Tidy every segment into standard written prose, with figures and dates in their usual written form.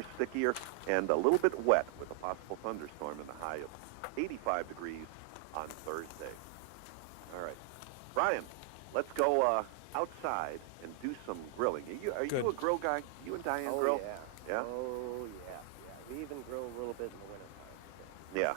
stickier, and a little bit wet with a possible thunderstorm and a high of 85 degrees on Thursday. All right. Brian, let's go outside and do some grilling. Are you a grill guy? You and Diane grill? Yeah. Yeah? Oh, yeah. Yeah. We even grill a little bit in the wintertime. Yeah.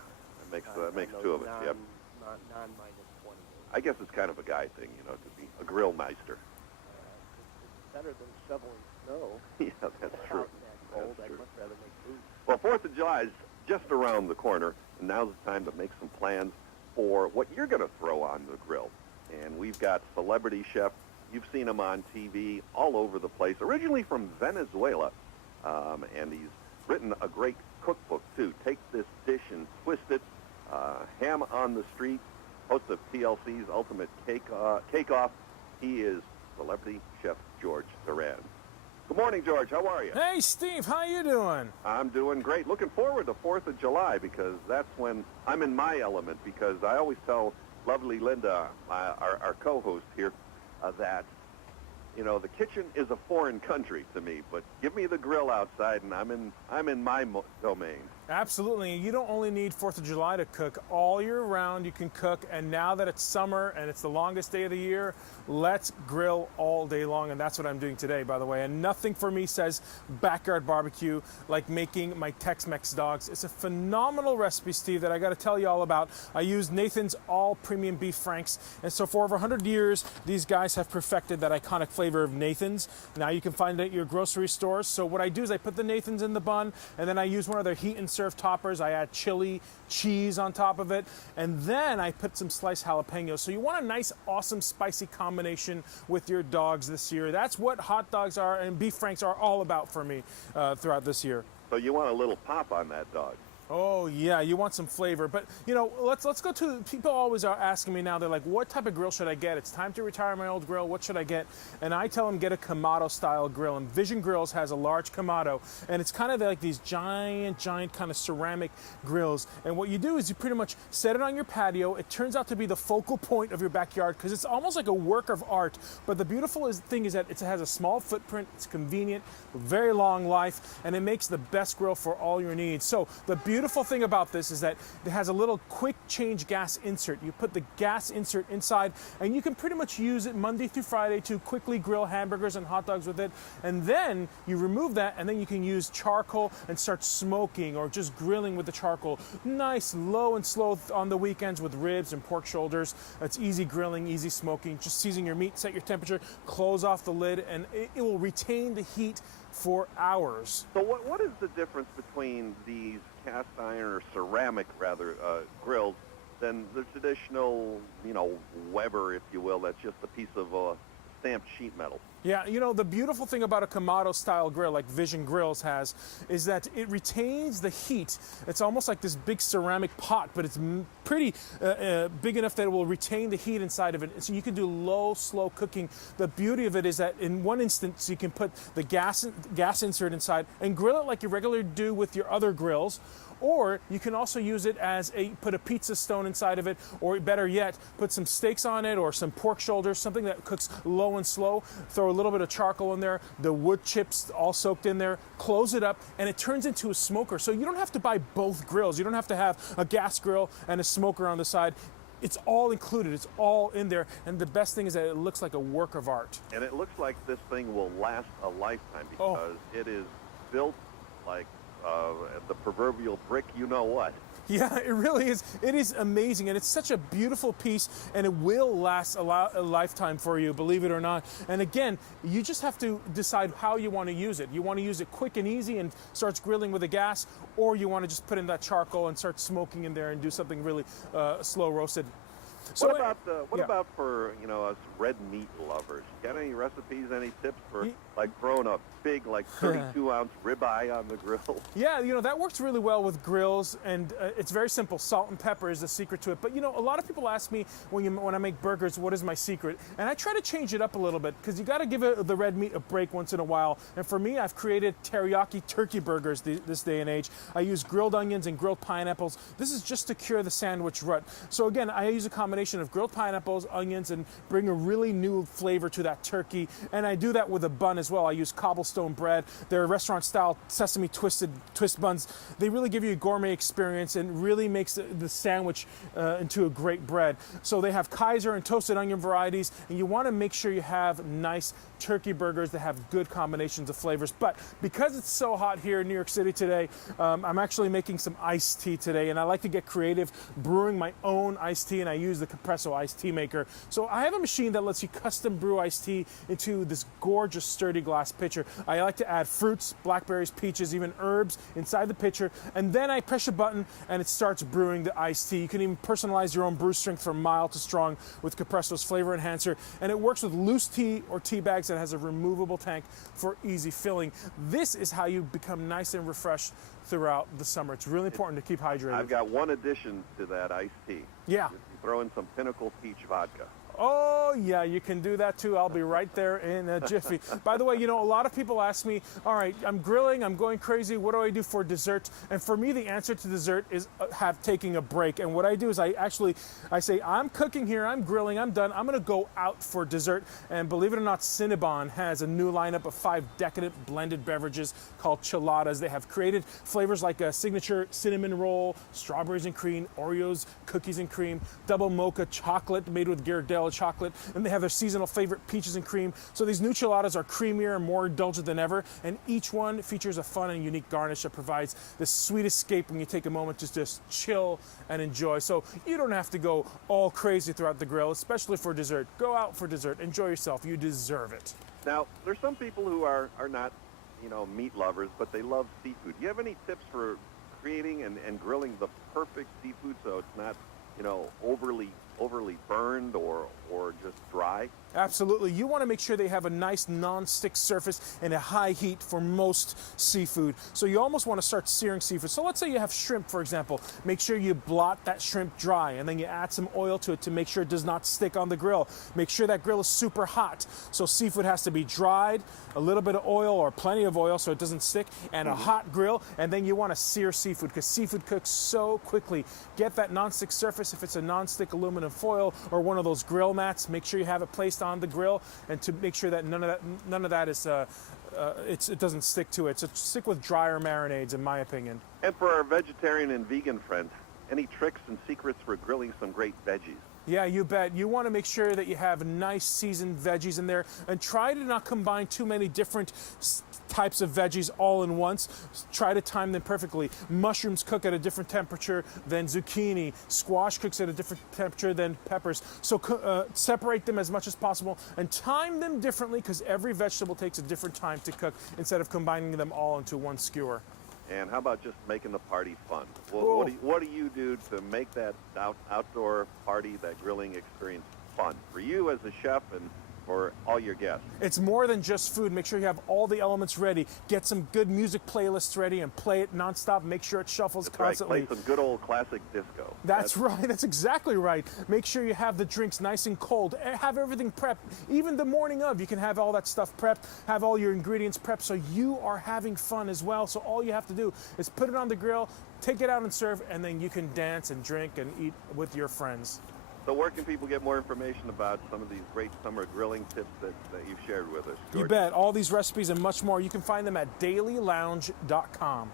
That makes two of us. Yep. Non-minus 20. I guess it's kind of a guy thing, to be a grill meister. It's better than shoveling snow. Yeah, that's true. Cold. I'd much rather make food. Well, 4th of July is just around the corner, and now's the time to make some plans for what you're going to throw on the grill. And we've got celebrity chef. You've seen him on TV all over the place, originally from Venezuela, and he's written a great cookbook, too. Take this dish and twist it. Ham on the Street, host of TLC's Ultimate Cake Off. He is celebrity chef George Duran. Good morning, George. How are you? Hey, Steve. How you doing? I'm doing great. Looking forward to 4th of July because that's when I'm in my element, because I always tell lovely Linda, our co-host here, that, the kitchen is a foreign country to me, but give me the grill outside and I'm in my domain. Absolutely. You don't only need 4th of July to cook. All year round you can cook, and now that it's summer and it's the longest day of the year, let's grill all day long, and that's what I'm doing today, by the way. And nothing for me says backyard barbecue like making my Tex-Mex dogs. It's a phenomenal recipe, Steve, that I got to tell you all about. I use Nathan's all premium beef franks, and so for over 100 years, these guys have perfected that iconic flavor of Nathan's. Now you can find it at your grocery stores. So what I do is I put the Nathan's in the bun, and then I use one of their heat and serve toppers. I add chili, cheese on top of it, and then I put some sliced jalapenos. So you want a nice, awesome, spicy combination with your dogs this year. That's what hot dogs are and beef franks are all about for me throughout this year. So you want a little pop on that dog. Oh yeah, you want some flavor. But let's go to, people always are asking me now, they're like, what type of grill should I get? It's time to retire my old grill. What should I get? And I tell them get a Kamado style grill. And Vision Grills has a large Kamado, and it's kind of like these giant kind of ceramic grills. And what you do is you pretty much set it on your patio. It turns out to be the focal point of your backyard because it's almost like a work of art. But the beautiful thing is that it has a small footprint, it's convenient, very long life, and it makes the best grill for all your needs. So the beautiful thing about this is that it has a little quick change gas insert. You put the gas insert inside, and you can pretty much use it Monday through Friday to quickly grill hamburgers and hot dogs with it. And then you remove that, and then you can use charcoal and start smoking or just grilling with the charcoal. Nice, low and slow on the weekends with ribs and pork shoulders. It's easy grilling, easy smoking. Just season your meat, set your temperature, close off the lid, and it will retain the heat for hours. So what is the difference between these cast iron or ceramic grills than the traditional, Weber, if you will, that's just a piece of stamped sheet metal? Yeah, the beautiful thing about a Kamado style grill like Vision Grills has is that it retains the heat. It's almost like this big ceramic pot, but it's pretty big enough that it will retain the heat inside of it. So you can do low, slow cooking. The beauty of it is that in one instance you can put the gas insert inside and grill it like you regularly do with your other grills. Or you can also use it as put a pizza stone inside of it, or better yet, put some steaks on it or some pork shoulders, something that cooks low and slow. Throw a little bit of charcoal in there, the wood chips all soaked in there, close it up, and it turns into a smoker. So you don't have to buy both grills. You don't have to have a gas grill and a smoker on the side. It's all included. It's all in there. And the best thing is that it looks like a work of art. And it looks like this thing will last a lifetime because it is built like the proverbial brick, what. Yeah, it really is. It is amazing, and it's such a beautiful piece, and it will last a lifetime for you, believe it or not. And again, you just have to decide how you want to use it. You want to use it quick and easy and starts grilling with the gas, or you want to just put in that charcoal and start smoking in there and do something really slow roasted. So what about for us red meat lovers? Got any recipes, any tips for like throwing a big 32-ounce ribeye on the grill? Yeah, that works really well with grills, and it's very simple. Salt and pepper is the secret to it. But a lot of people ask me when I make burgers, what is my secret? And I try to change it up a little bit because you got to give the red meat a break once in a while. And for me, I've created teriyaki turkey burgers this day and age. I use grilled onions and grilled pineapples. This is just to cure the sandwich rut. So again, I use a combination of grilled pineapples, onions, and bring a really new flavor to that turkey. And I do that with a bun as as well. I use cobblestone bread. They're restaurant-style sesame twist buns. They really give you a gourmet experience and really makes the sandwich into a great bread. So they have Kaiser and toasted onion varieties, and you want to make sure you have nice turkey burgers that have good combinations of flavors. But because it's so hot here in New York City today, I'm actually making some iced tea today, and I like to get creative brewing my own iced tea, and I use the Compresso iced tea maker. So I have a machine that lets you custom brew iced tea into this gorgeous sturdy glass pitcher. I like to add fruits, blackberries, peaches, even herbs inside the pitcher, and then I press a button and it starts brewing the iced tea. You can even personalize your own brew strength from mild to strong with Compresso's flavor enhancer, and it works with loose tea or tea bags that has a removable tank for easy filling. This is how you become nice and refreshed throughout the summer. It's really important to keep hydrated. I've got one addition to that iced tea. Yeah. You throw in some Pinnacle Peach vodka. Oh, yeah, you can do that too. I'll be right there in a jiffy. By the way, you know, a lot of people ask me, all right, I'm grilling, I'm going crazy, what do I do for dessert? And for me, the answer to dessert is taking a break. And what I do is I say, I'm cooking here, I'm grilling, I'm done, I'm going to go out for dessert. And believe it or not, Cinnabon has a new lineup of 5 decadent blended beverages called Chiladas. They have created flavors like a signature cinnamon roll, strawberries and cream, Oreos, cookies and cream, double mocha chocolate made with Ghirardelli chocolate, and they have their seasonal favorite peaches and cream. So these new chiladas are creamier and more indulgent than ever, and each one features a fun and unique garnish that provides this sweet escape when you take a moment to just chill and enjoy. So you don't have to go all crazy throughout the grill, especially for dessert. Go out for dessert, enjoy yourself, you deserve it. Now, there's some people who are not, you know, meat lovers, but they love seafood. Do you have any tips for creating and grilling the perfect seafood so it's not, you know, overly burned or just dry? Absolutely. You want to make sure they have a nice non-stick surface and a high heat for most seafood. So you almost want to start searing seafood. So let's say you have shrimp, for example. Make sure you blot that shrimp dry, and then you add some oil to it to make sure it does not stick on the grill. Make sure that grill is super hot. So seafood has to be dried, a little bit of oil or plenty of oil so it doesn't stick, and a hot grill. And then you want to sear seafood because seafood cooks so quickly. Get that non-stick surface. If it's a non-stick aluminum foil or one of those grill mats, make sure you have it placed on the grill, and to make sure that none of that is it doesn't stick to it. So stick with drier marinades, in my opinion. And for our vegetarian and vegan friends, any tricks and secrets for grilling some great veggies? Yeah, you bet. You want to make sure that you have nice seasoned veggies in there, and try to not combine too many different types of veggies all in once. Try to time them perfectly. Mushrooms cook at a different temperature than zucchini. Squash cooks at a different temperature than peppers. So separate them as much as possible and time them differently, because every vegetable takes a different time to cook, instead of combining them all into one skewer. And how about just making the party fun? Well, what do you do to make that outdoor party, that grilling experience fun for you as a chef and for all your guests? It's more than just food. Make sure you have all the elements ready. Get some good music playlists ready and play it nonstop. Make sure it shuffles constantly. Right. Play some good old classic disco. That's right. That's exactly right. Make sure you have the drinks nice and cold. Have everything prepped. Even the morning of, you can have all that stuff prepped. Have all your ingredients prepped so you are having fun as well. So all you have to do is put it on the grill, take it out and serve, and then you can dance and drink and eat with your friends. So where can people get more information about some of these great summer grilling tips that you've shared with us, George? You bet. All these recipes and much more, you can find them at dailylounge.com.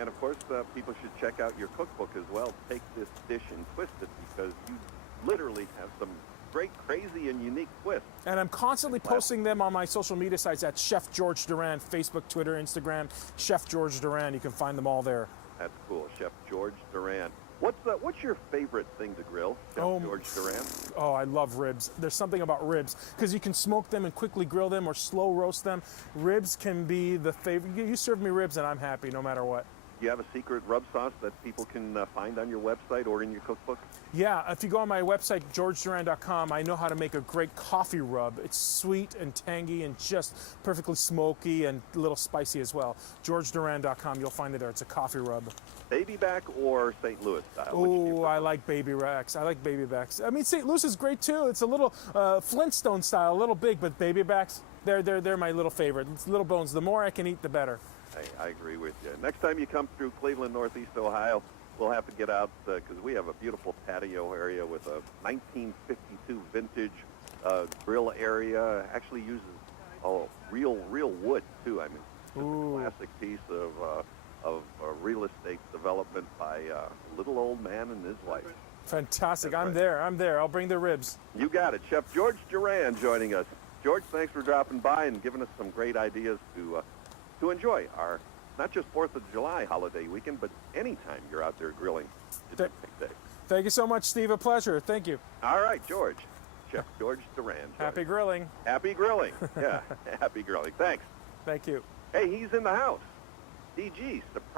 And of course, people should check out your cookbook as well. Take this dish and twist it, because you literally have some great, crazy, and unique twists. And I'm constantly posting them on my social media sites at Chef George Duran, Facebook, Twitter, Instagram, Chef George Duran. You can find them all there. That's cool, Chef George Duran. What's your favorite thing to grill, Chef George Duran? Oh, I love ribs. There's something about ribs, because you can smoke them and quickly grill them or slow roast them. Ribs can be the favorite. You serve me ribs and I'm happy no matter what. Do you have a secret rub sauce that people can find on your website or in your cookbook? Yeah, if you go on my website, georgeduran.com, I know how to make a great coffee rub. It's sweet and tangy and just perfectly smoky and a little spicy as well. georgeduran.com, you'll find it there. It's a coffee rub. Baby back or St. Louis style? Oh, I like baby backs. I like baby backs. I mean, St. Louis is great too. It's a little Flintstone style, a little big, but baby backs, they're my little favorite. It's little bones. The more I can eat, the better. I agree with you. Next time you come through Cleveland, Northeast Ohio, we'll have to get out because we have a beautiful patio area with a 1952 vintage grill area. Actually uses real wood too. I mean, just Ooh. a classic piece of real estate development by a little old man and his wife. Fantastic. That's I'm right. there. I'm there. I'll bring the ribs. You got it, Chef George Duran joining us. George, thanks for dropping by and giving us some great ideas to enjoy our not just 4th of July holiday weekend, but anytime you're out there grilling. It's a big day. Thank you so much, Steve. A pleasure. Thank you. All right, George. Chef George Duran. Happy grilling. Happy grilling. Yeah, happy grilling. Thanks. Thank you. Hey, he's in the house. DG, surprise.